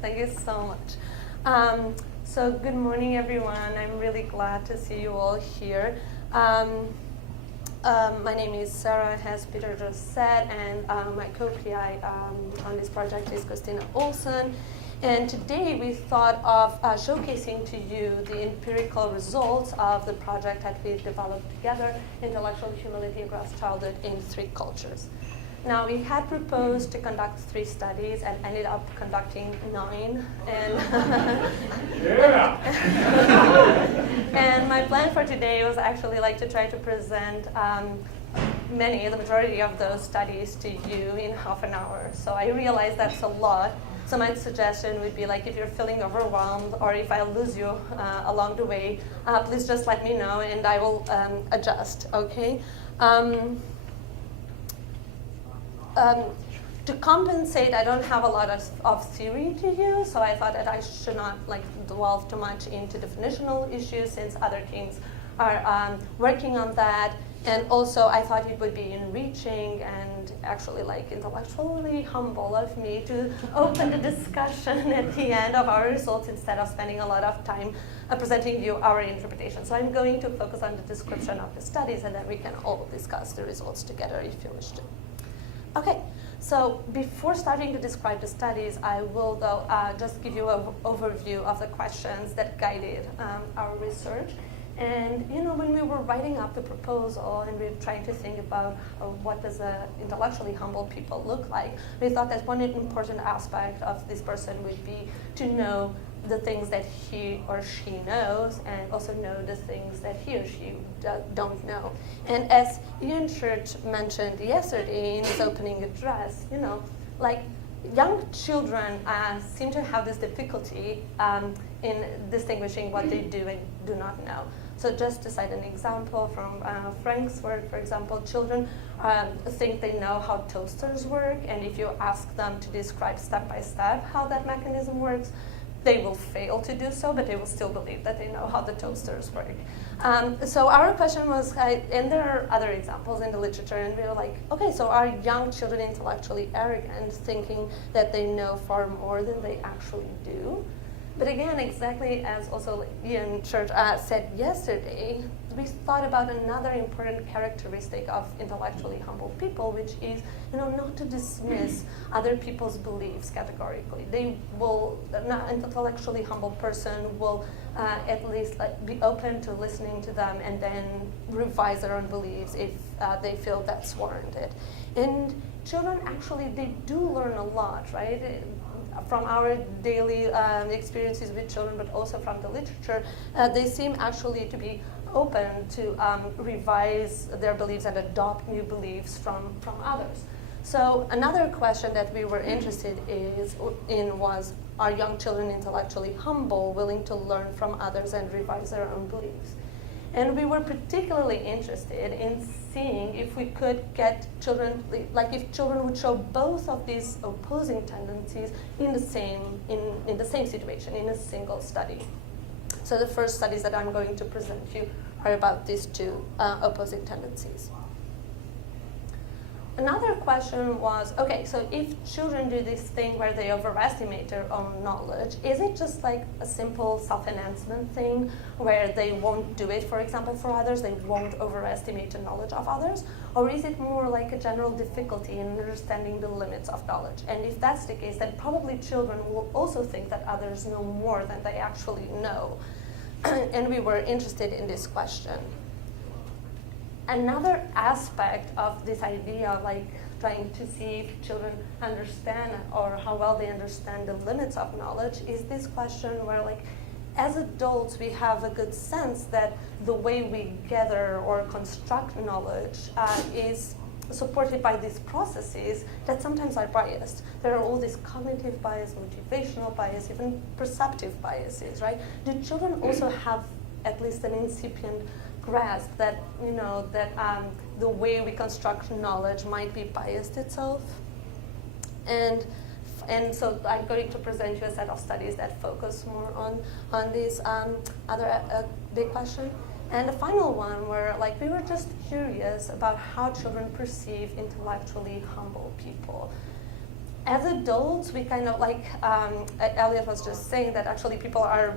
Thank you so much. So good morning, everyone. I'm really glad to see you all here. My name is Sara, as Peter just said, and my co-PI on this project is Kristina Olson. And today we thought of showcasing to you the empirical results of the project that we developed together, Intellectual Humility Across Childhood in 3 Cultures. Now, we had proposed to conduct 3 studies and ended up conducting 9. And my plan for today was actually to try to present the majority of those studies to you in half an hour. So I realize that's a lot. So my suggestion would be if you're feeling overwhelmed or if I lose you along the way, please just let me know and I will adjust, okay? To compensate, I don't have a lot of theory to use, so I thought that I should not delve too much into definitional issues since other teams are working on that. And also, I thought it would be enriching and actually intellectually humble of me to open the discussion at the end of our results instead of spending a lot of time presenting you our interpretation. So I'm going to focus on the description of the studies, and then we can all discuss the results together if you wish to. Okay, so before starting to describe the studies, I will though just give you an overview of the questions that guided our research. And when we were writing up the proposal and we were trying to think about what does intellectually humble people look like, we thought that one important aspect of this person would be to know the things that he or she knows and also know the things that he or she don't know. And as Ian Church mentioned yesterday in his opening address, young children seem to have this difficulty in distinguishing what they do and do not know. So just to cite an example from Frank's work, for example, children think they know how toasters work, and if you ask them to describe step by step how that mechanism works, they will fail to do so, but they will still believe that they know how the toasters work. So our question was, and there are other examples in the literature, and we were like, okay, so are young children intellectually arrogant, thinking that they know far more than they actually do? But again, exactly as also Ian Church said yesterday, we thought about another important characteristic of intellectually humble people, which is, not to dismiss other people's beliefs categorically. An intellectually humble person will at least be open to listening to them and then revise their own beliefs if they feel that's warranted. And children actually, they do learn a lot, right? From our daily experiences with children, but also from the literature, they seem actually to be open to revise their beliefs and adopt new beliefs from others. So another question that we were interested in was, are young children intellectually humble, willing to learn from others and revise their own beliefs? And we were particularly interested in seeing if we could get children, if children would show both of these opposing tendencies in the same situation, in a single study. So the first studies that I'm going to present you are about these 2 opposing tendencies. Another question was, okay, so if children do this thing where they overestimate their own knowledge, is it just a simple self-enhancement thing where they won't do it, for example, for others, they won't overestimate the knowledge of others? Or is it more like a general difficulty in understanding the limits of knowledge? And if that's the case, then probably children will also think that others know more than they actually know. And we were interested in this question. Another aspect of this idea of trying to see if children understand or how well they understand the limits of knowledge is this question where as adults we have a good sense that the way we gather or construct knowledge is supported by these processes that sometimes are biased. There are all these cognitive bias, motivational bias, even perceptive biases, right? Do children also have at least an incipient grasp that the way we construct knowledge might be biased itself? And so I'm going to present you a set of studies that focus more on these other big question. And the final one where we were just curious about how children perceive intellectually humble people. As adults, we kind of like, Elliot was just saying that actually people are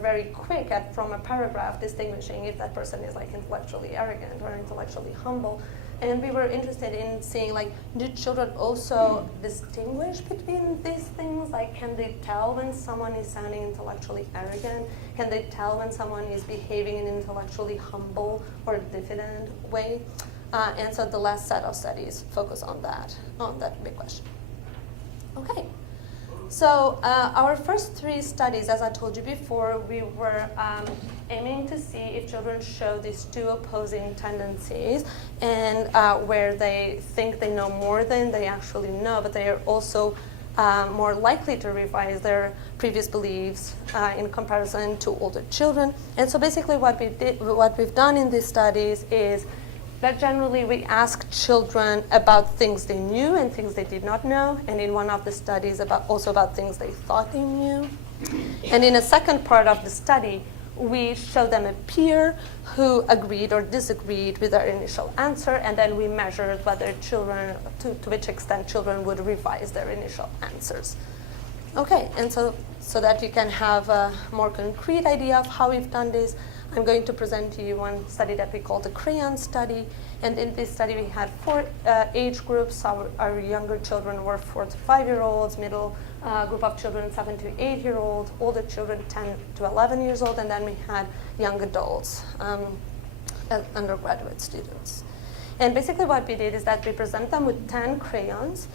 very quick at, from a paragraph, distinguishing if that person is like intellectually arrogant or intellectually humble. And we were interested in seeing, like, do children also distinguish between these things? Like, can they tell when someone is sounding intellectually arrogant? Can they tell when someone is behaving in an intellectually humble or diffident way? And so the last set of studies focus on that big question. Okay. So our first 3 studies, as I told you before, we were aiming to see if children show these 2 opposing tendencies, and where they think they know more than they actually know, but they are also more likely to revise their previous beliefs in comparison to older children. And so basically what we've done in these studies is that generally we ask children about things they knew and things they did not know, and in one of the studies also about things they thought they knew. And in a second part of the study, we showed them a peer who agreed or disagreed with their initial answer, and then we measured whether children, to which extent children would revise their initial answers. Okay, and so that you can have a more concrete idea of how we've done this, I'm going to present to you one study that we call the crayon study. And in this study, we had 4 age groups. Our younger children were 4 to 5-year-olds, middle group of children 7 to 8-year-olds, older children 10 to 11 years old, and then we had young adults, undergraduate students. And basically what we did is that we present them with 10 crayons,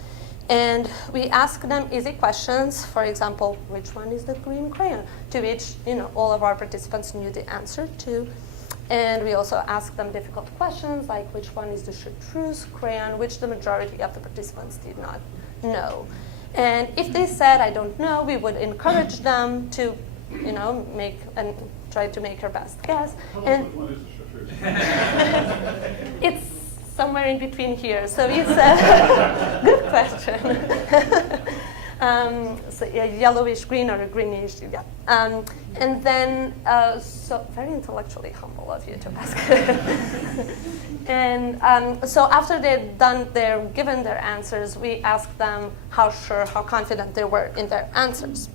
and we ask them easy questions. For example, which one is the green crayon? To which, all of our participants knew the answer to. And we also asked them difficult questions, like which one is the chartreuse crayon, which the majority of the participants did not know. And if they said, I don't know, we would encourage them to, try to make your best guess. And which one is the chartreuse? It's somewhere in between here. So it's a good question. So yellowish green or a greenish, yeah. And then, so very intellectually humble of you to ask. And so after they've given their answers, we asked them how confident they were in their answers.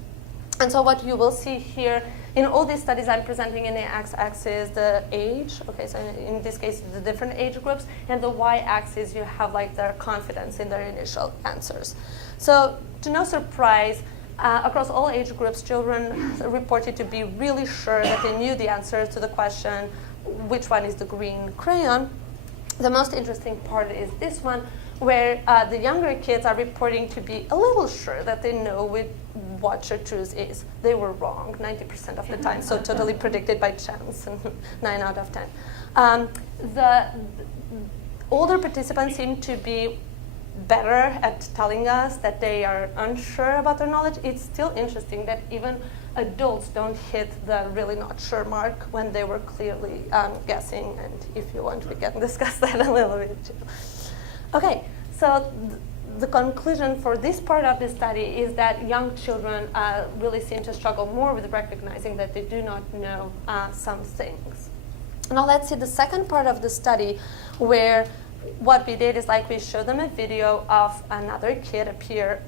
And so what you will see here, in all these studies I'm presenting in the x-axis the age, okay, so in this case the different age groups, and the y-axis you have like their confidence in their initial answers. So to no surprise, across all age groups, children reported to be really sure that they knew the answer to the question, which one is the green crayon. The most interesting part is this one, where the younger kids are reporting to be a little sure that they know what chartreuse is. They were wrong 90% of the time, so totally predicted by chance, 9 out of 10. The older participants seem to be better at telling us that they are unsure about their knowledge. It's still interesting that even adults don't hit the really not sure mark when they were clearly guessing, and if you want, we can discuss that a little bit too. Okay, so the conclusion for this part of the study is that young children really seem to struggle more with recognizing that they do not know some things. Now let's see the second part of the study, where what we did is like we showed them a video of another kid, a peer,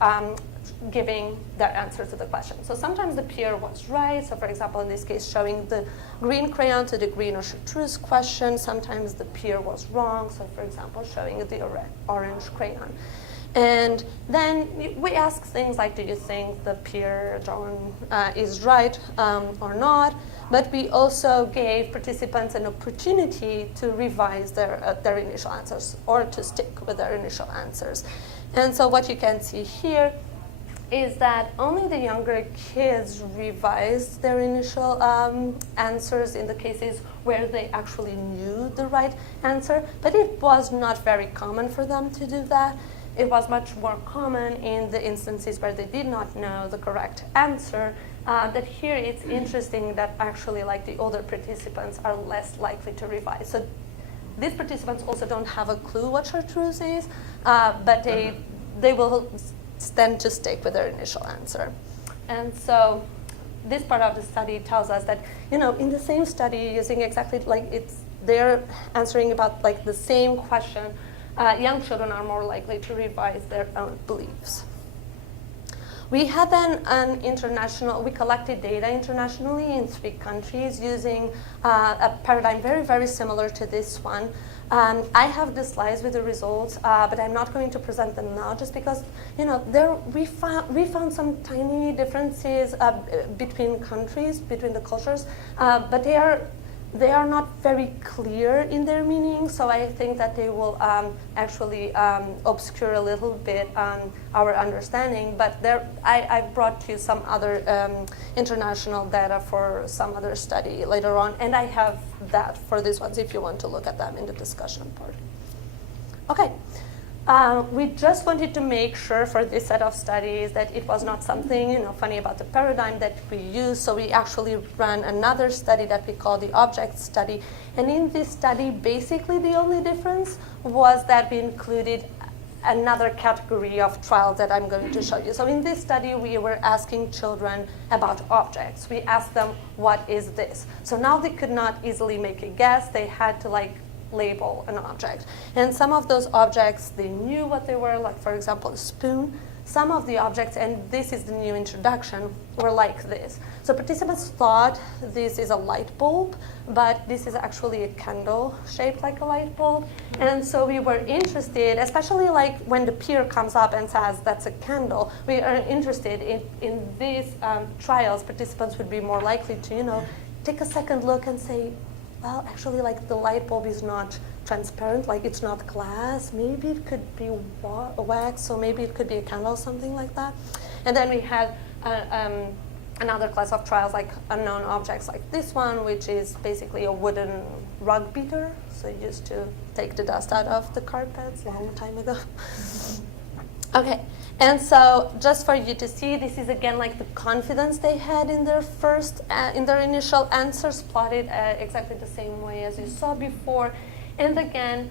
giving their answer to the question. So sometimes the peer was right. So for example, in this case, showing the green crayon to the green or chartreuse question. Sometimes the peer was wrong. So for example, showing the orange crayon. And then we ask things like, do you think the peer drawn is right or not? But we also gave participants an opportunity to revise their initial answers or to stick with their initial answers. And so what you can see here is that only the younger kids revised their initial answers in the cases where they actually knew the right answer, but it was not very common for them to do that. It was much more common in the instances where they did not know the correct answer. That here it's interesting that actually like the older participants are less likely to revise. So these participants also don't have a clue what chartreuse is, but they will tend to stick with their initial answer. And so this part of the study tells us that, in the same study using exactly they're answering about like the same question, young children are more likely to revise their own beliefs. We had then we collected data internationally in 3 countries using a paradigm very, very similar to this one. I have the slides with the results, but I'm not going to present them now just because, we found some tiny differences between countries, between the cultures, but they are not very clear in their meaning, so I think that they will actually obscure a little bit our understanding. But I brought you some other international data for some other study later on, and I have that for these ones if you want to look at them in the discussion part. Okay. We just wanted to make sure for this set of studies that it was not something funny about the paradigm that we use. So we actually ran another study that we call the object study. And in this study, basically the only difference was that we included another category of trials that I'm going to show you. So in this study, we were asking children about objects. We asked them, what is this? So now they could not easily make a guess. They had to label an object. And some of those objects, they knew what they were, like for example, a spoon. Some of the objects, and this is the new introduction, were like this. So participants thought this is a light bulb, but this is actually a candle shaped like a light bulb. And so we were interested, especially when the peer comes up and says that's a candle, we are interested in these trials. Participants would be more likely to, take a second look and say, well, actually, the light bulb is not transparent, it's not glass. Maybe it could be wax, so maybe it could be a candle, something like that. And then we had another class of trials, unknown objects like this one, which is basically a wooden rug beater. So it used to take the dust out of the carpets a long time ago. Okay. And so just for you to see, this is again the confidence they had in their in their initial answers, plotted exactly the same way as you saw before. And again,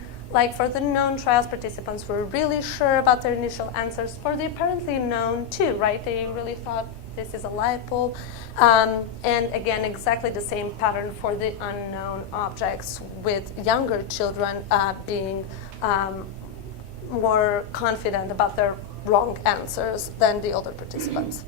for the known trials, participants were really sure about their initial answers. For the apparently known too, right? They really thought this is a light bulb. And again, exactly the same pattern for the unknown objects, with younger children being more confident about their wrong answers than the older participants.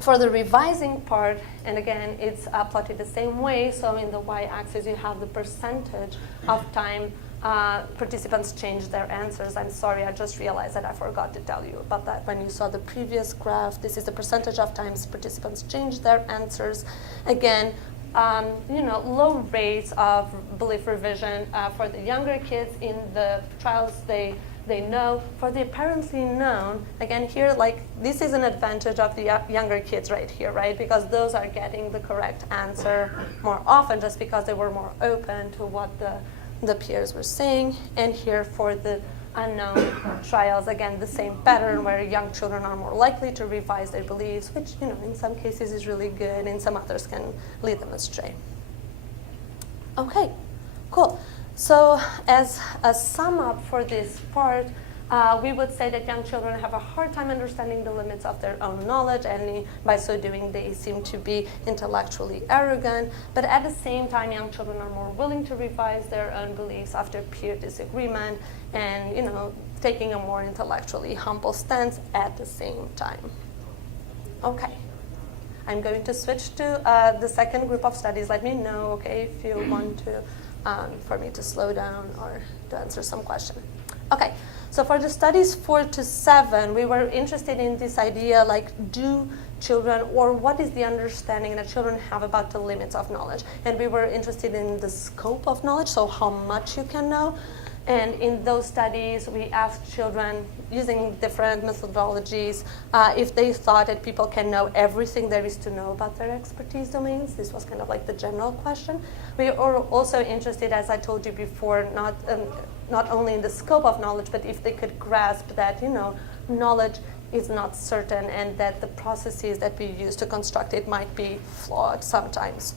For the revising part, and again, it's plotted the same way. So in the y-axis, you have the percentage of time participants change their answers. I'm sorry, I just realized that I forgot to tell you about that when you saw the previous graph. This is the percentage of times participants change their answers. Again, low rates of belief revision for the younger kids in the trials they know. For the apparently known, again here, this is an advantage of the younger kids right here, right? Because those are getting the correct answer more often just because they were more open to what the peers were saying. And here for the unknown trials, again, the same pattern where young children are more likely to revise their beliefs, which, in some cases is really good, and some others can lead them astray. Okay, cool. So as a sum up for this part, we would say that young children have a hard time understanding the limits of their own knowledge, and by so doing, they seem to be intellectually arrogant. But at the same time, young children are more willing to revise their own beliefs after peer disagreement, and taking a more intellectually humble stance at the same time. Okay, I'm going to switch to the second group of studies. Let me know, okay, if you want to. For me to slow down or to answer some question. Okay, so for the studies 4 to 7, we were interested in this idea, do children, or what is the understanding that children have about the limits of knowledge? And we were interested in the scope of knowledge, so how much you can know. And in those studies, we asked children, using different methodologies, if they thought that people can know everything there is to know about their expertise domains. This was kind of the general question. We are also interested, as I told you before, not only in the scope of knowledge, but if they could grasp that, knowledge is not certain, and that the processes that we use to construct it might be flawed sometimes.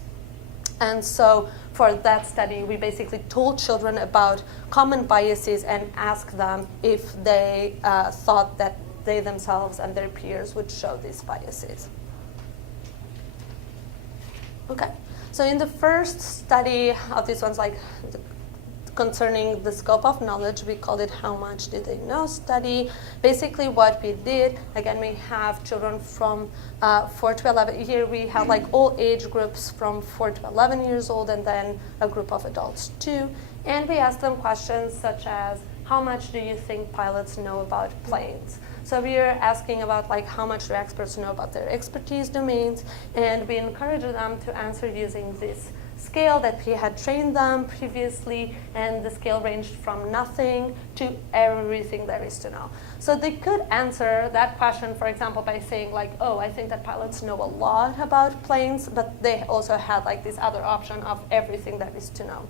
And so for that study, we basically told children about common biases and asked them if they thought that they themselves and their peers would show these biases. Okay, so in the first study of these ones, the concerning the scope of knowledge. We called it How Much Did They Know study. Basically what we did, again, we have children from 4 to 11. Here we have like all age groups from 4 to 11 years old, and then a group of adults too. And we asked them questions such as, how much do you think pilots know about planes? So we are asking about like how much do experts know about their expertise domains, and we encouraged them to answer using this scale that we had trained them previously, and the scale ranged from nothing to everything there is to know. So they could answer that question, for example, by saying like, oh, I think that pilots know a lot about planes, but they also had like this other option of everything there is to know.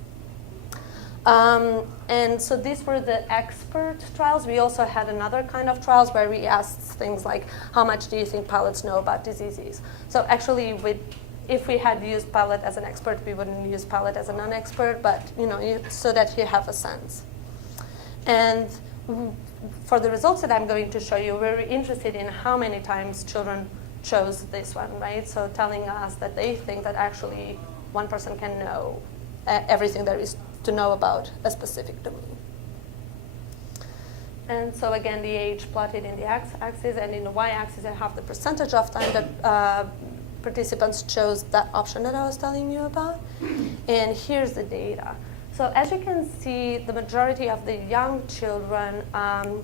And so these were the expert trials. We also had another kind of trials where we asked things like, how much do you think pilots know about diseases? So actually, if we had used pilot as an expert, we wouldn't use pilot as a non-expert, but so that you have a sense. And for the results that I'm going to show you, we're interested in how many times children chose this one, right? So telling us that they think that actually one person can know everything there is to know about a specific domain. And so again, the age plotted in the x-axis, and in the y-axis I have the percentage of time that participants chose that option that I was telling you about. And here's the data. So as you can see, the majority of the young children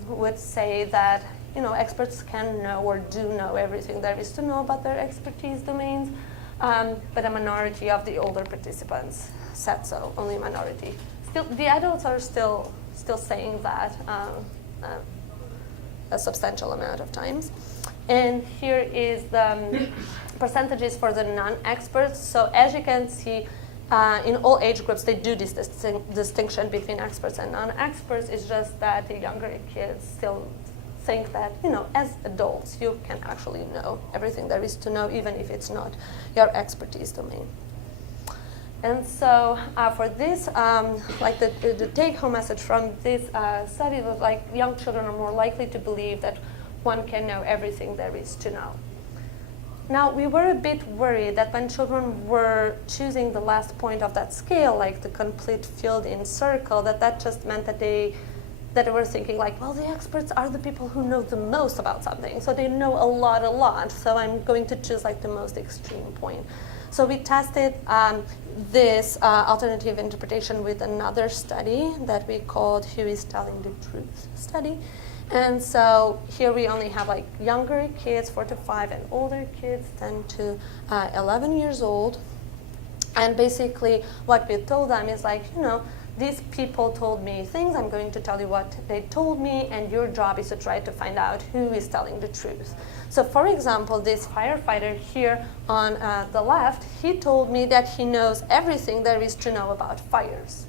would say that experts can know or do know everything there is to know about their expertise domains, but a minority of the older participants said so, only a minority. Still, the adults are still saying that a substantial amount of times. And here is the percentages for the non-experts. So as you can see, in all age groups, they do this distinction between experts and non-experts. It's just that the younger kids still think that, as adults, you can actually know everything there is to know, even if it's not your expertise domain. And so for this, like the take-home message from this study was like young children are more likely to believe that one can know everything there is to know. Now, we were a bit worried that when children were choosing the last point of that scale, like the complete field in circle, that just meant that they were thinking like, well, the experts are the people who know the most about something, so they know a lot, so I'm going to choose like the most extreme point. So we tested this alternative interpretation with another study that we called Who is Telling the Truth study. And so here we only have like younger kids, 4 to 5, and older kids, 10 to 11 years old. And basically what we told them is like, these people told me things, I'm going to tell you what they told me, and your job is to try to find out who is telling the truth. So for example, this firefighter here on the left, he told me that he knows everything there is to know about fires.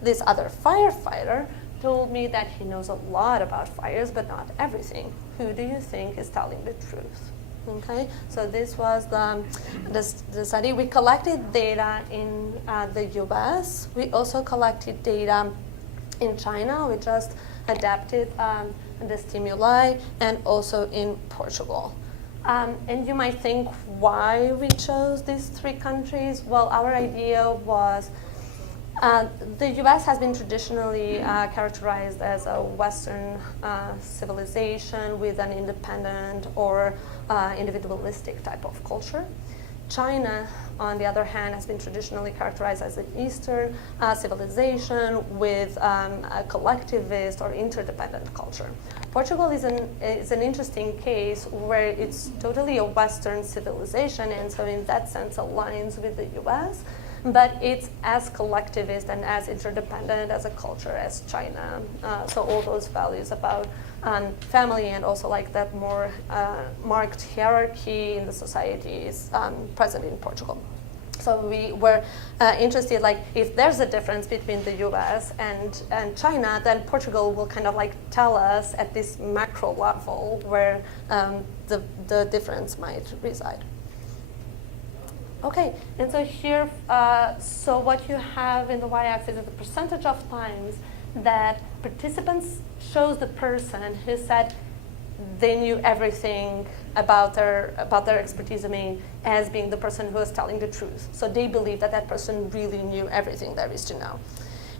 This other firefighter told me that he knows a lot about fires, but not everything. Who do you think is telling the truth? Okay, so this was the study. We collected data in the US. We also collected data in China. We just adapted the stimuli, and also in Portugal. And you might think why we chose these 3 countries. Well, our idea was the US has been traditionally characterized as a Western civilization with an independent or individualistic type of culture. China, on the other hand, has been traditionally characterized as an Eastern civilization with a collectivist or interdependent culture. Portugal is an interesting case where it's totally a Western civilization, and so in that sense aligns with the US. But it's as collectivist and as interdependent as a culture as China. So all those values about family and also like that more marked hierarchy in the society is present in Portugal. So we were interested, like, if there's a difference between the US and China, then Portugal will kind of like tell us at this macro level where the difference might reside. Okay, and so here, so what you have in the y-axis is the percentage of times that participants chose the person who said they knew everything about their expertise domain as being the person who was telling the truth. So they believe that person really knew everything there is to know.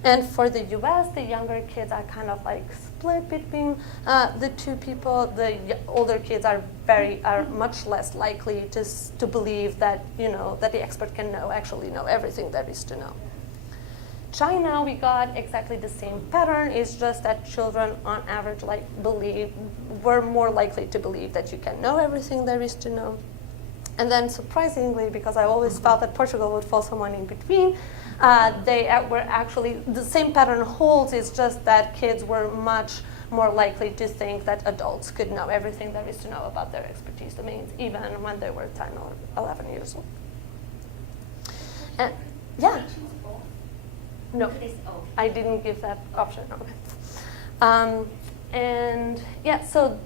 And for the US, the younger kids are kind of like split between the two people. The older kids are much less likely to believe that, that the expert can actually know everything there is to know. China, we got exactly the same pattern. It's just that children, on average, were more likely to believe that you can know everything there is to know. And then, surprisingly, because I always felt that Portugal would fall somewhere in between, they were actually the same pattern holds. It's just that kids were much more likely to think that adults could know everything there is to know about their expertise domains, even when they were 10 or 11 years old. And yeah. No, I didn't give that option. Okay. And yeah, so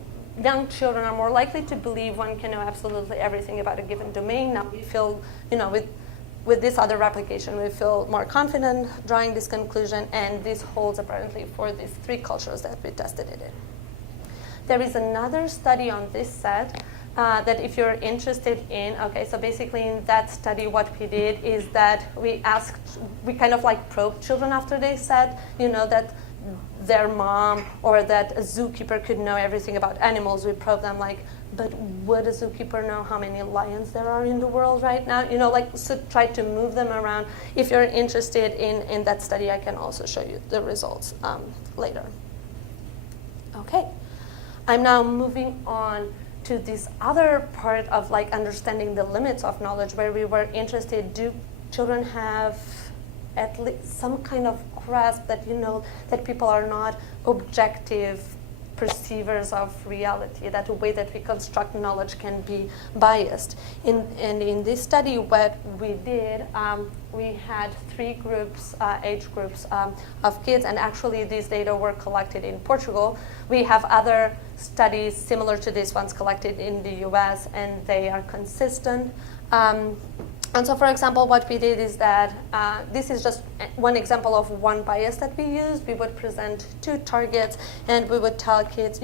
young children are more likely to believe one can know absolutely everything about a given domain. Now we feel, with this other replication, we feel more confident drawing this conclusion, and this holds apparently for these 3 cultures that we tested it in. There is another study on this set that if you're interested in, so basically in that study what we did is that we kind of like probed children after they said, that their mom or that a zookeeper could know everything about animals. We probed them like, but would a zookeeper know how many lions there are in the world right now? So try to move them around. If you're interested in that study, I can also show you the results later. Okay, I'm now moving on to this other part of understanding the limits of knowledge, where we were interested, do children have at least some kind of grasp that that people are not objective perceivers of reality, that the way that we construct knowledge can be biased. And in this study, what we did, we had 3 groups, age groups of kids, and actually these data were collected in Portugal. We have other studies similar to these ones collected in the US, and they are consistent. And so, for example, what we did is that this is just one example of one bias that we used. We would present 2 targets, and we would tell kids,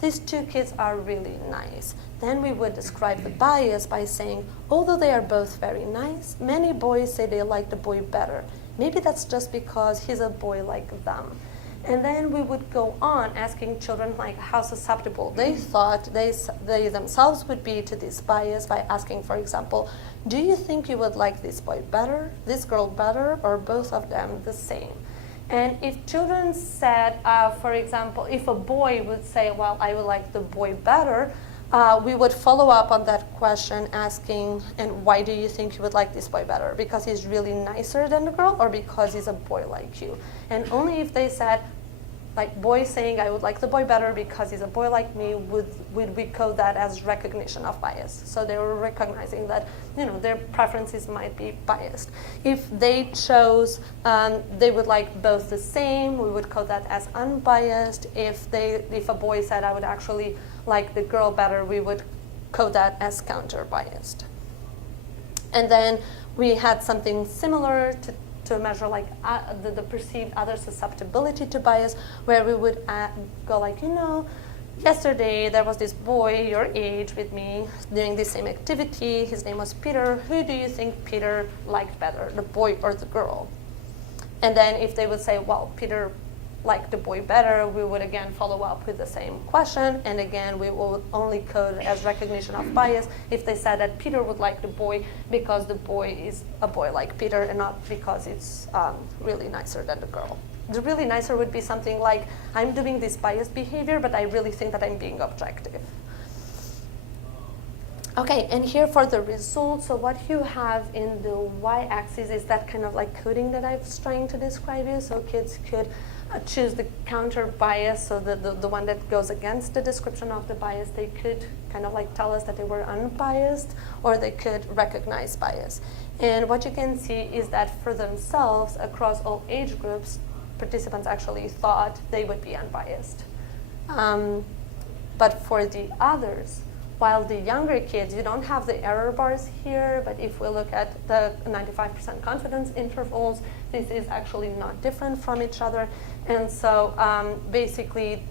these 2 kids are really nice. Then we would describe the bias by saying, although they are both very nice, many boys say they like the boy better. Maybe that's just because he's a boy like them. And then we would go on asking children how susceptible they thought they themselves would be to this bias by asking, for example, do you think you would like this boy better, this girl better, or both of them the same? And if children said, for example, if a boy would say, well, I would like the boy better, we would follow up on that question asking, and why do you think you would like this boy better? Because he's really nicer than the girl, or because he's a boy like you? And only if they said, boy saying I would like the boy better because he's a boy like me, would we code that as recognition of bias. So they were recognizing that their preferences might be biased. If they chose they would like both the same, we would code that as unbiased. If a boy said I would actually like the girl better, we would code that as counter-biased. And then we had something similar to measure the perceived other susceptibility to bias, where we would go yesterday there was this boy your age with me doing the same activity. His name was Peter. Who do you think Peter liked better, the boy or the girl? And then if they would say, well, Peter liked the boy better, we would again follow up with the same question, and again we will only code as recognition of bias if they said that Peter would like the boy because the boy is a boy like Peter, and not because it's really nicer than the girl. The really nicer would be something like, I'm doing this biased behavior, but I really think that I'm being objective. Okay, and here for the results, so what you have in the y-axis is that kind of coding that I was trying to describe you. So kids could choose the counter bias, so the one that goes against the description of the bias. They could kind of tell us that they were unbiased, or they could recognize bias. And what you can see is that for themselves, across all age groups, participants actually thought they would be unbiased. But for the others, while the younger kids, you don't have the error bars here, but if we look at the 95% confidence intervals, this is actually not different from each other. And so basically,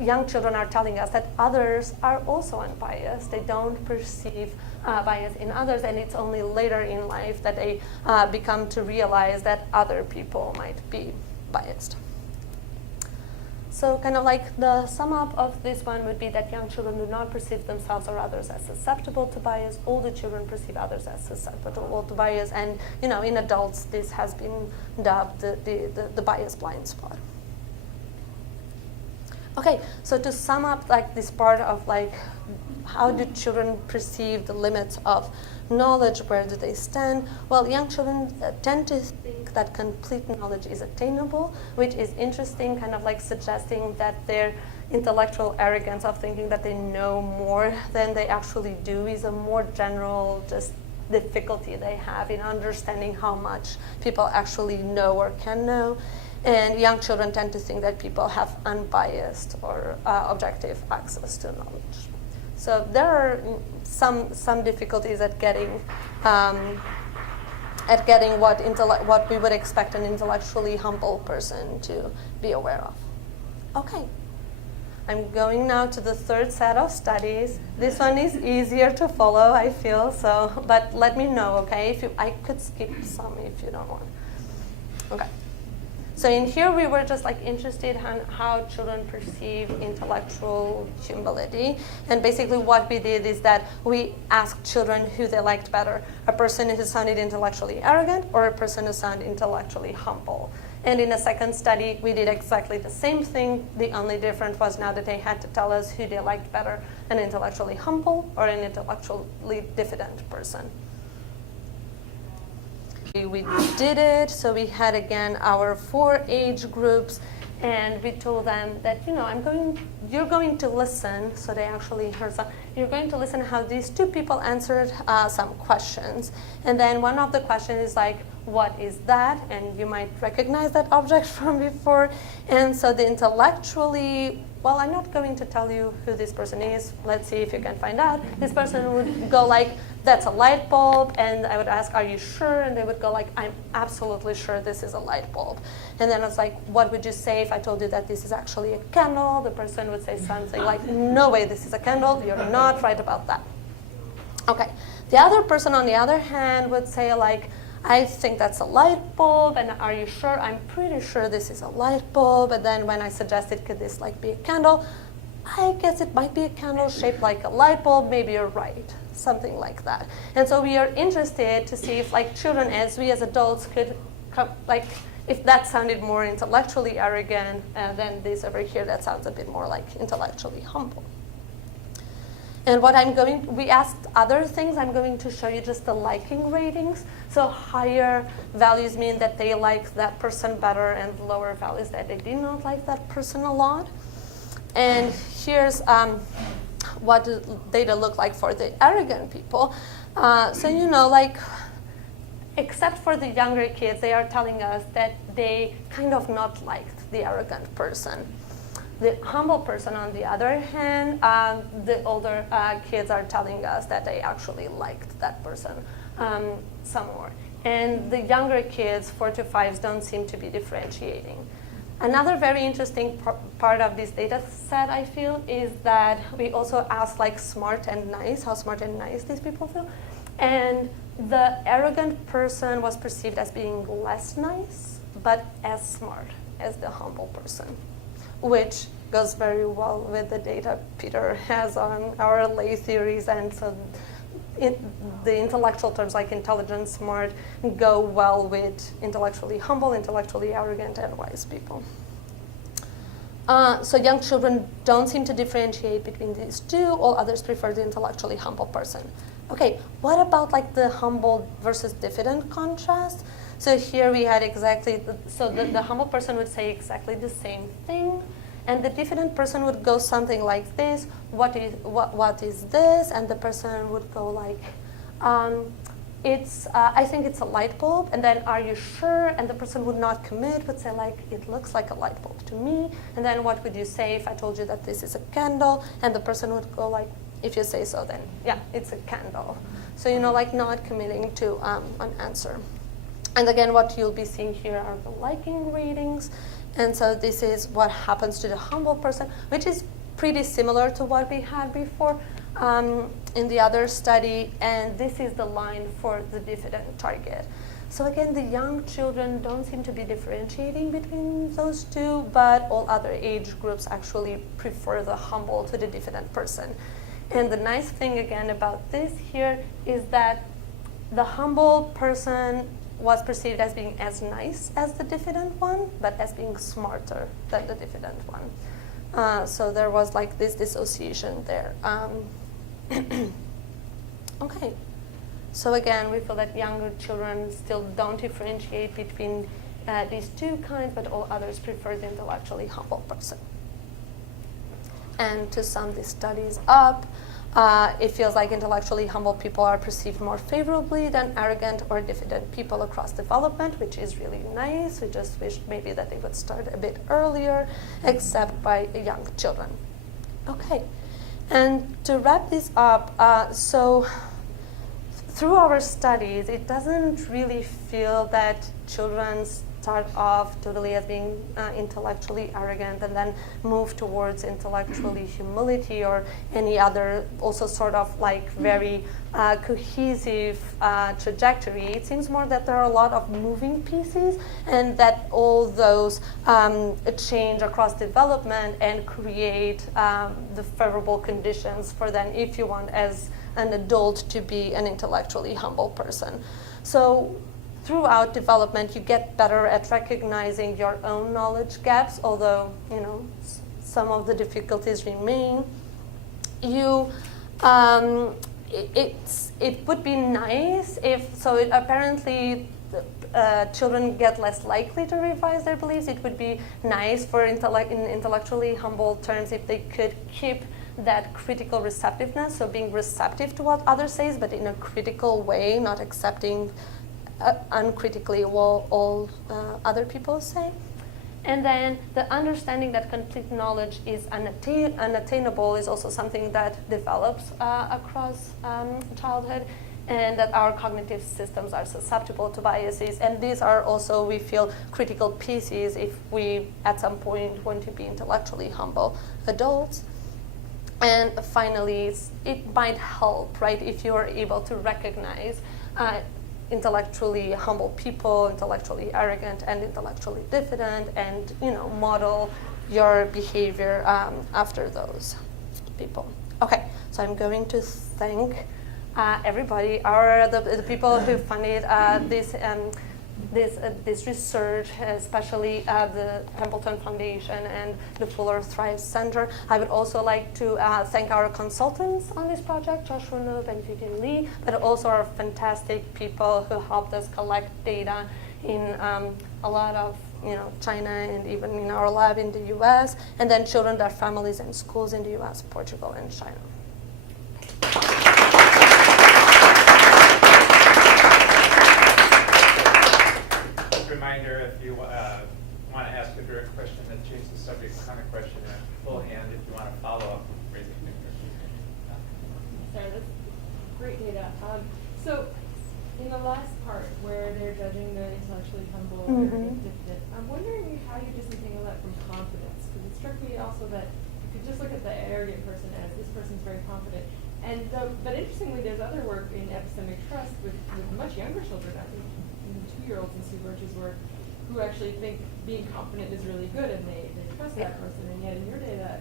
young children are telling us that others are also unbiased. They don't perceive bias in others, and it's only later in life that they become to realize that other people might be biased. So kind of like the sum up of this one would be that young children do not perceive themselves or others as susceptible to bias. Older children perceive others as susceptible to bias, and in adults this has been dubbed the bias blind spot. Okay, so to sum up like this part of like how do children perceive the limits of knowledge, where do they stand? Well, young children tend to think that complete knowledge is attainable, which is interesting, kind of like suggesting that their intellectual arrogance of thinking that they know more than they actually do is a more general just difficulty they have in understanding how much people actually know or can know. And young children tend to think that people have unbiased or objective access to knowledge. So there are some difficulties at getting what we would expect an intellectually humble person to be aware of. Okay, I'm going now to the third set of studies. This one is easier to follow, I feel. So, but let me know, okay? I could skip some if you don't want. Okay. So in here we were just like interested in how children perceive intellectual humility. And basically what we did is that we asked children who they liked better, a person who sounded intellectually arrogant or a person who sounded intellectually humble. And in a second study, we did exactly the same thing. The only difference was now that they had to tell us who they liked better, an intellectually humble or an intellectually diffident person. We did it, so we had again our 4 age groups, and we told them that you're going to listen. So they actually heard some. You're going to listen how these 2 people answered some questions, and then one of the questions is like, what is that? And you might recognize that object from before. And so the intellectually, well, I'm not going to tell you who this person is. Let's see if you can find out. This person would go like, that's a light bulb. And I would ask, are you sure? And they would go like, I'm absolutely sure this is a light bulb. And then I was like, what would you say if I told you that this is actually a candle? The person would say something like, no way, this is a candle. You're not right about that. Okay. The other person, on the other hand, would say like, I think that's a light bulb, and are you sure? I'm pretty sure this is a light bulb. And then when I suggested, could this like be a candle? I guess it might be a candle shaped like a light bulb, maybe you're right, something like that. And so we are interested to see if like children, as we as adults could like, if that sounded more intellectually arrogant than this over here, that sounds a bit more like intellectually humble. And we asked other things. I'm going to show you just the liking ratings. So higher values mean that they like that person better, and lower values that they did not like that person a lot. And here's what the data look like for the arrogant people. So like, except for the younger kids, they are telling us that they kind of not liked the arrogant person. The humble person, on the other hand, the older kids are telling us that they actually liked that person some more. And the younger kids, 4 to 5s, don't seem to be differentiating. Another very interesting part of this data set, I feel, is that we also ask like smart and nice, how smart and nice these people feel. And the arrogant person was perceived as being less nice, but as smart as the humble person, which goes very well with the data Peter has on our lay theories. And so the intellectual terms like intelligent, smart, go well with intellectually humble, intellectually arrogant, and wise people. So young children don't seem to differentiate between these 2. All others prefer the intellectually humble person. Okay, what about like the humble versus diffident contrast? So here we had exactly, the humble person would say exactly the same thing, and the diffident person would go something like this, what is this? And the person would go like, I think it's a light bulb. And then, are you sure? And the person would not commit, would say like, it looks like a light bulb to me. And then what would you say if I told you that this is a candle? And the person would go like, if you say so, then yeah, it's a candle. So like not committing to an answer. And again, what you'll be seeing here are the liking ratings. And so this is what happens to the humble person, which is pretty similar to what we had before in the other study. And this is the line for the diffident target. So again, the young children don't seem to be differentiating between those two, but all other age groups actually prefer the humble to the diffident person. And the nice thing again about this here is that the humble person was perceived as being as nice as the diffident one, but as being smarter than the diffident one. So there was like this dissociation there. Okay. So again, we feel that younger children still don't differentiate between these two kinds, but all others prefer the intellectually humble person. And to sum these studies up, it feels like intellectually humble people are perceived more favorably than arrogant or diffident people across development, which is really nice. We just wish maybe that they would start a bit earlier, except by young children. Okay, and to wrap this up, so through our studies, it doesn't really feel that children start off totally as being intellectually arrogant and then move towards intellectually humility or any other also sort of like very cohesive trajectory. It seems more that there are a lot of moving pieces and that all those change across development and create the favorable conditions for then, if you want, as an adult to be an intellectually humble person. So throughout development, you get better at recognizing your own knowledge gaps, although some of the difficulties remain. It would be nice if apparently children get less likely to revise their beliefs. It would be nice for in intellectually humble terms if they could keep that critical receptiveness, so being receptive to what others say, but in a critical way, not accepting uncritically what all other people say. And then the understanding that complete knowledge is unattainable is also something that develops across childhood, and that our cognitive systems are susceptible to biases. And these are also, we feel, critical pieces if we, at some point, want to be intellectually humble adults. And finally, it might help, right, if you are able to recognize intellectually humble people, intellectually arrogant, and intellectually diffident, and model your behavior after those people. Okay, so I'm going to thank everybody, the people who funded this research, especially the Templeton Foundation and the Fuller Thrive Center. I would also like to thank our consultants on this project, Joshua Noob and Vivian Lee, but also our fantastic people who helped us collect data in a lot of China and even in our lab in the US, and then children, their families, and schools in the US, Portugal, and China. Reminder, if you want to ask a direct question that changes the subject, kind of question, full hand. If you want to follow up, raise your finger. Sorry, that's great data. So in the last part where they're judging the intellectually humble or diffident, I'm wondering how you disentangle that from confidence, because it struck me also that you could just look at the arrogant person as this person's very confident. And but interestingly, there's other work in epistemic trust with much younger children, I think, 2-year-olds in Sue Birch's work, who actually think being confident is really good and they trust that person, and yet in your data,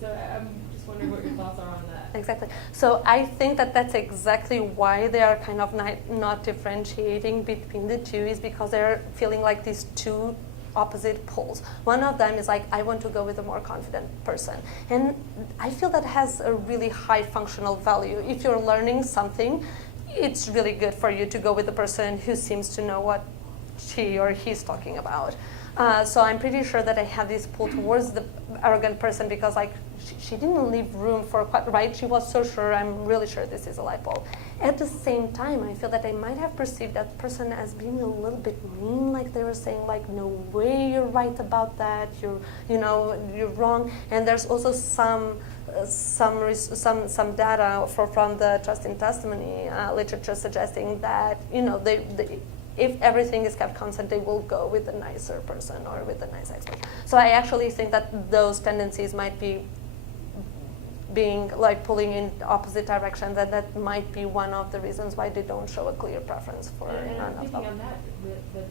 so I'm just wondering what your thoughts are on that. Exactly. So I think that that's exactly why they are kind of not differentiating between the two, is because they're feeling like these two opposite poles. One of them is like, I want to go with a more confident person. And I feel that has a really high functional value. If you're learning something, it's really good for you to go with the person who seems to know what she or he's talking about. So I'm pretty sure that I have this pull towards the arrogant person because she didn't leave room for, right? She was so sure, I'm really sure this is a light bulb. At the same time, I feel that I might have perceived that person as being a little bit mean, like they were saying, like, no way you're right about that, you're wrong. And there's also some data from the trust in testimony literature suggesting that if everything is kept constant, they will go with the nicer person or with the nice expert. So I actually think that those tendencies might be being like pulling in opposite directions, and that might be one of the reasons why they don't show a clear preference for And none I'm of thinking them. on that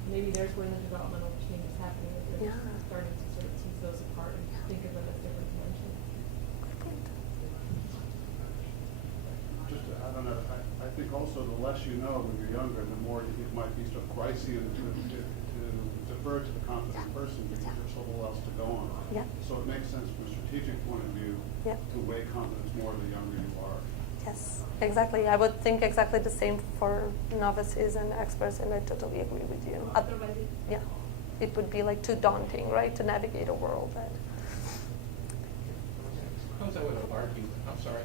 maybe there's where the developmental change is happening, is they're Yeah. starting to sort of tease those apart and think of them as different dimensions. Just to add on that, I think also the less you know when you're younger, the more it might be sort of pricey and to defer to the competent person because there's so little else to go on. Yeah. So it makes sense from a strategic point of view Yeah. to weigh competence more the younger you are. Yes, exactly. I would think exactly the same for novices and experts, and I totally agree with you. Yeah, it would be like too daunting, right, to navigate a world that. Suppose I would have argued, I'm sorry.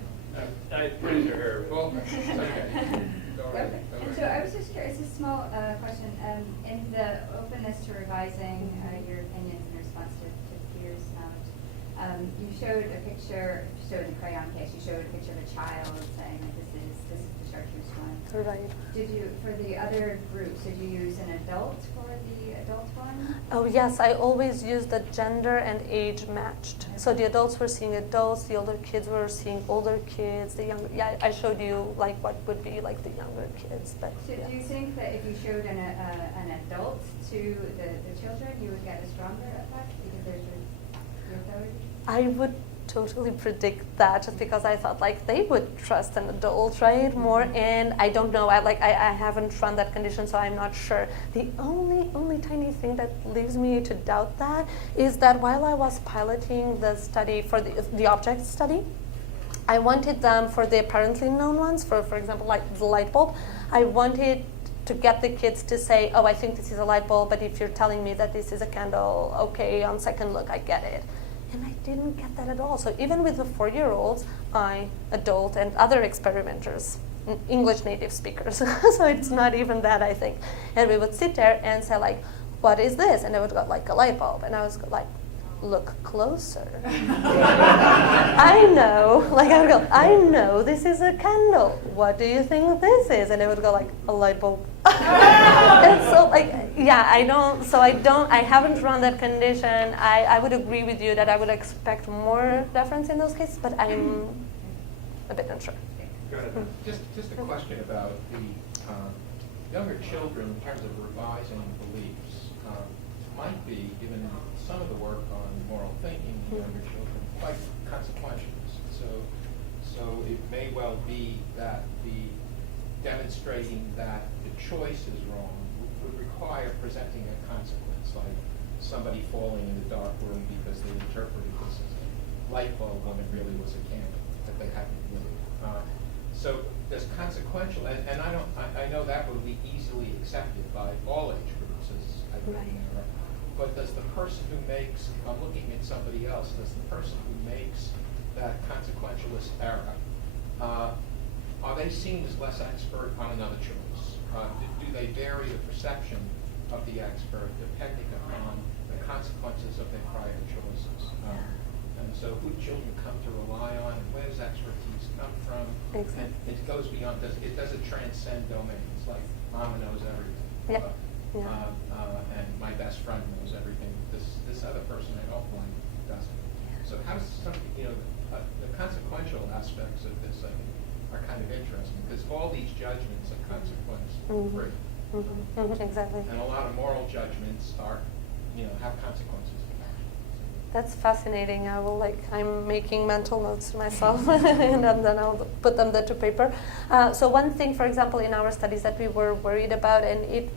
I raised your hair. Well, it's okay. Go Okay. ahead. Go And ahead. so I was just curious, a small question. In the openness to revising your opinions in response to peers' knowledge, you showed a picture, showed the crayon case, you showed a picture of a child saying that this is the chartreuse one. Right. Did you, for the other groups, did you use an adult for the adult one? Oh yes, I always use the gender and age matched. So the adults were seeing adults, the older kids were seeing older kids, the younger. Yeah, I showed you like what would be like the younger kids. But So yeah. do you think that if you showed an adult to the children, you would get a stronger effect because there's your authority? I would totally predict that just because I thought like they would trust an adult, right, more, and I don't know. I haven't run that condition, so I'm not sure. The only tiny thing that leaves me to doubt that is that while I was piloting the study for the object study, I wanted them for the apparently known ones, for example, like the light bulb, I wanted to get the kids to say, oh, I think this is a light bulb, but if you're telling me that this is a candle, okay, on second look, I get it. And I didn't get that at all. So even with the 4-year-olds, adult, and other experimenters, English native speakers, so it's not even that, I think. And we would sit there and say, like, what is this? And they would go, like, a light bulb. And I was like, look closer. I know, like I would go, I know this is a candle. What do you think this is? And they would go like, a light bulb. And so like, yeah, I haven't run that condition. I would agree with you that I would expect more deference in those cases, but I'm a bit unsure. Go ahead. Just a question about the younger children in terms of revising beliefs. Might be, given some of the work on moral thinking in younger children, quite consequential. So it may well be that the demonstrating that the choice is wrong would require presenting a consequence, like somebody falling in the dark room because they interpreted this as a light bulb when it really was a candle that they hadn't moved. So there's consequential, and I know that will be easily accepted by all age groups as I think Right. there are. But does the person who makes, if I'm looking at somebody else, does the person who makes that consequentialist error, are they seen as less expert on another choice? Do they vary the perception of the expert depending upon the consequences of their prior choices? And so who children come to rely on, and where does expertise come from? Exactly. And it goes beyond, does it transcend domains, like mama knows everything. Yeah. Yeah. And my best friend knows everything. This other person I don't like doesn't. So how does the consequential aspects of this, I think, are kind of interesting because all these judgments are consequence free, Exactly. and a lot of moral judgments are, have consequences. That's fascinating. I'm making mental notes to myself and then I'll put them there to paper. So one thing, for example, in our studies that we were worried about, and it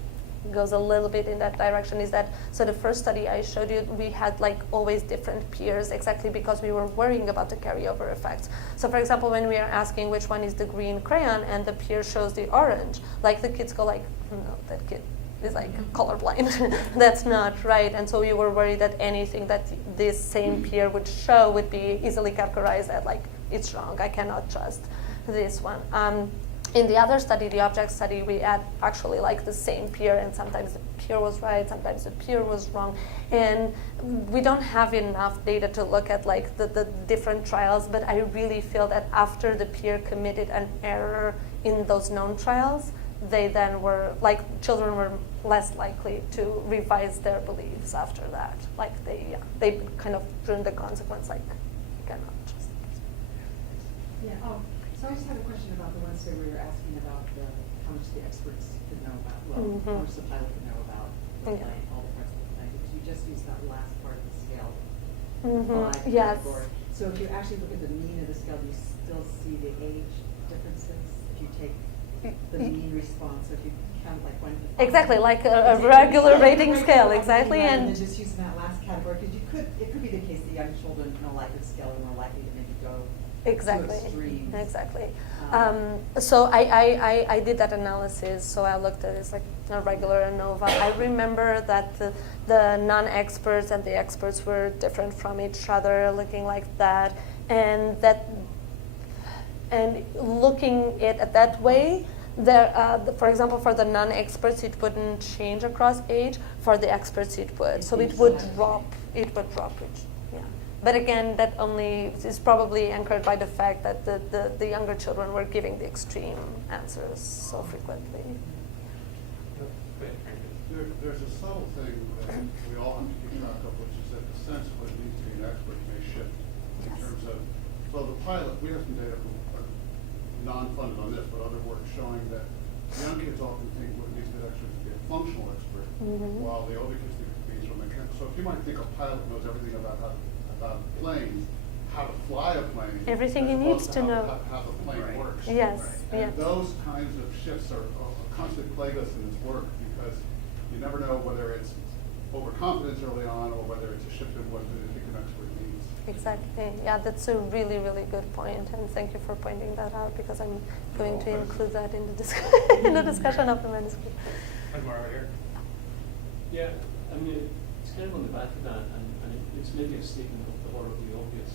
goes a little bit in that direction, is that, so the first study I showed you, we had like always different peers exactly because we were worrying about the carryover effects. So for example, when we are asking which one is the green crayon and the peer shows the orange, like the kids go like, no, that kid is like colorblind. That's not right. And so we were worried that anything that this same peer would show would be easily categorized as like, it's wrong, I cannot trust this one. In the other study, the object study, we had actually like the same peer, and sometimes the peer was right, sometimes the peer was wrong. And we don't have enough data to look at like the different trials, but I really feel that after the peer committed an error in those known trials, they then were, like, children were less likely to revise their beliefs after that. Like, they kind of drew the consequence, like, you cannot just. Yeah, so I just had a question about the Wednesday where you're asking about how much the experts could know about, well, how much the pilot could know about the Yeah. plane, all the parts of the plane, because you just used that last part of the scale. Five Yes. category. So if you actually look at the mean of the scale, do you still see the age differences? If you take the mean response, if you count like 1 to 5. Exactly, like a If you regular take rating the scale, rating exactly, rather and than just using that last category, because it could be the case that young children on a likely scale are more likely to maybe go exactly, to extremes. exactly. So I did that analysis. So I looked at it as like a regular ANOVA. I remember that the non-experts and the experts were different from each other, looking like that, and looking at that way. There, for example, for the non-experts, it wouldn't change across age. For the experts, it would. So it would drop. It would drop it. Yeah. But again, that only is probably anchored by the fact that the younger children were giving the extreme answers so frequently. There's a subtle thing that we all have to keep track of, which is that the sense of what it means to be an expert may shift in terms of, so the pilot, we have some data from non-funded on this, but other work showing that young kids often think what it means to be an expert is to be a functional expert, while the older kids think it means from mechanical. So if you might think a pilot knows everything about planes, how to fly a plane, Everything he as needs opposed to how know. how the plane Right. works. Yes, And yes. those kinds of shifts are constantly plague us in this work, because you never know whether it's overconfidence early on or whether it's a shift in what the an expert means. Exactly. Yeah, that's a really, really good point, and thank you for pointing that out, because I'm going to include that in the in the discussion of the manuscript. One more over here. Yeah, I mean, it's kind of on the back of that, and it's maybe a statement of the horribly obvious.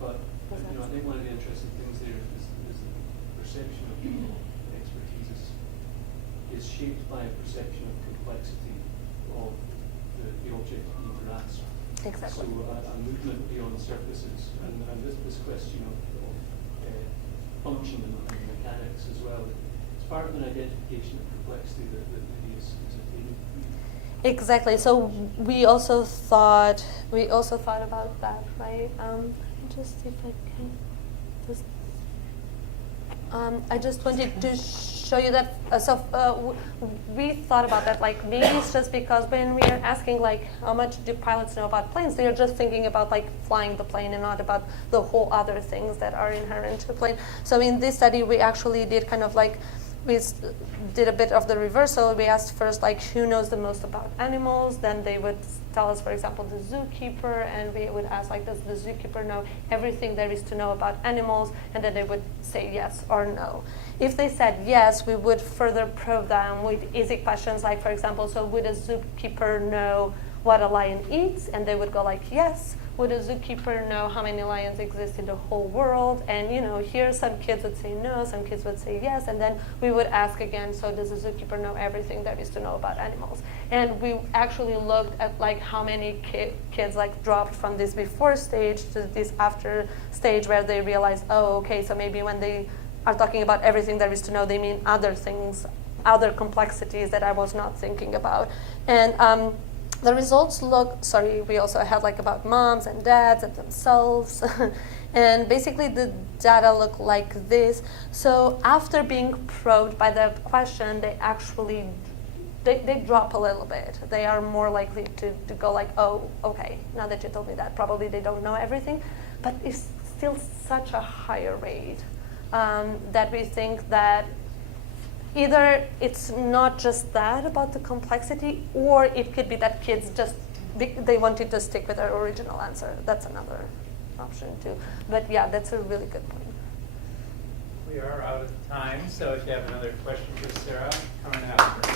But you know, I think one of the interesting things there is the perception of people expertise is shaped by a perception of complexity of the object being grasped. Exactly. So a movement beyond surfaces, and this question of function and mechanics as well. It's part of an identification of complexity that maybe is attained. Exactly. So we also thought about that, right? Just see if I can. I just wanted to show you that. We thought about that. Like, maybe it's just because when we are asking, like, how much do pilots know about planes, they are just thinking about, like, flying the plane and not about the whole other things that are inherent to the plane. So in this study, we actually did kind of like, we did a bit of the reverse. So we asked first, like, who knows the most about animals? Then they would tell us, for example, the zookeeper, and we would ask, like, does the zookeeper know everything there is to know about animals? And then they would say yes or no. If they said yes, we would further probe them with easy questions, like, for example, so would a zookeeper know what a lion eats? And they would go like, yes. Would a zookeeper know how many lions exist in the whole world? And, you know, here some kids would say no, some kids would say yes, and then we would ask again, so does a zookeeper know everything there is to know about animals? And we actually looked at, like, how many kids, like, dropped from this before stage to this after stage, where they realized, oh, okay, so maybe when they are talking about everything there is to know, they mean other things, other complexities that I was not thinking about. And the results we also had, like, about moms and dads and themselves. And basically the data look like this. So after being probed by that question, they actually, they drop a little bit. They are more likely to go like, oh, okay, now that you told me that, probably they don't know everything. But it's still such a higher rate that we think that either it's not just that about the complexity, or it could be that kids just, they wanted to stick with their original answer. That's another option too. But yeah, that's a really good point. We are out of time, so if you have another question for Sara, coming out.